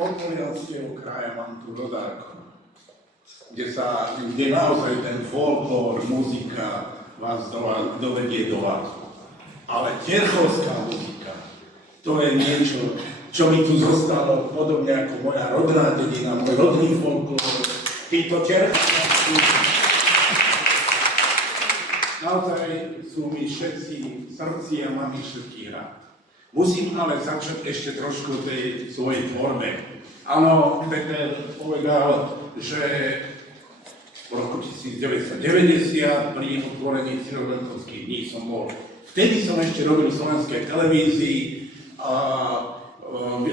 Podpolianského kraja mám tu Rodárko, kde naozaj ten folklór, muzika vás dovedie do ladu. Ale terchovská muzika, to je niečo, čo mi tu zostalo, podobne ako moja rodná dedina, môj rodný folklór. Títo terchovskí naozaj sú mi všetci srdci a mám ich všetkých rád. Musím ale začať ešte trošku tej svojej tvorbe. Áno, Peter povedal, že v roku 1990 pri otvorení Cirovenkovských dní som bol. Vtedy som ešte robil v slovenskej televízii a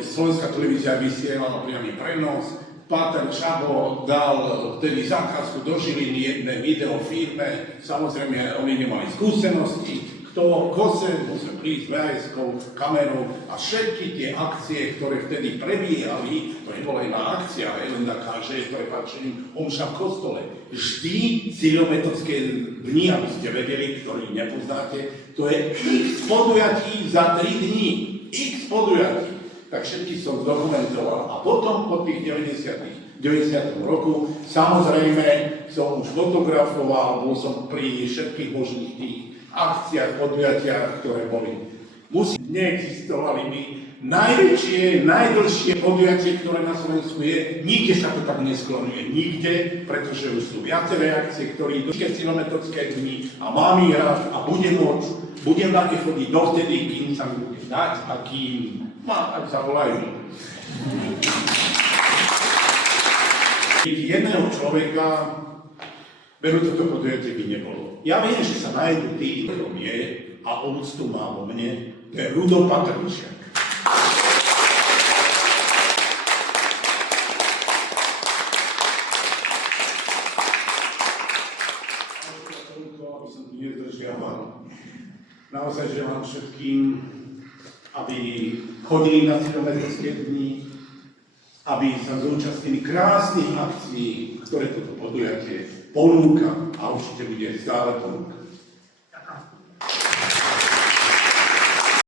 slovenská televízia vysielala priamy prenos. Páter Čabo dal vtedy zákazku do Žiliny jednej videofirme. Samozrejme, oni nemali skúsenosti. Kto kose musel prísť VHS-kou, kamerou a všetky tie akcie, ktoré vtedy prebiehali, to nebola iná akcia, len taká, že je prepáčením omša v kostole. Vždy Cirovetovské dni, aby ste vedeli, ktorí nepoznáte, to je x podujatí za 3 dní. X podujatí. Tak všetky som zdokumentoval. A potom po tých 90. roku, samozrejme, som už fotografoval, bol som pri všetkých možných tých akciách, podujatiach, ktoré boli. Neexistovali by najväčšie, najdlhšie podujatie, ktoré na Slovensku je. Nikde sa to tak nesklonuje. Nikde, pretože už sú viaceré akcie, ktoré idú Cirovetovské dni a mám ich rád a budem na ne chodiť dovtedy, kým sa mi bude dať a kým ak sa volajú. Jedného človeka veru toto podujatie by nebolo. Ja viem, že sa nájdu tí, ktorom je a úctu má vo mne, to je Rudo Patrničiak. Aby som tu nezdržiaval. Naozaj želám všetkým, aby chodili na Cirovetovské dni, aby sa zúčastnili krásnych akcií, ktoré toto podujatie ponúka a určite bude stále ponúkať.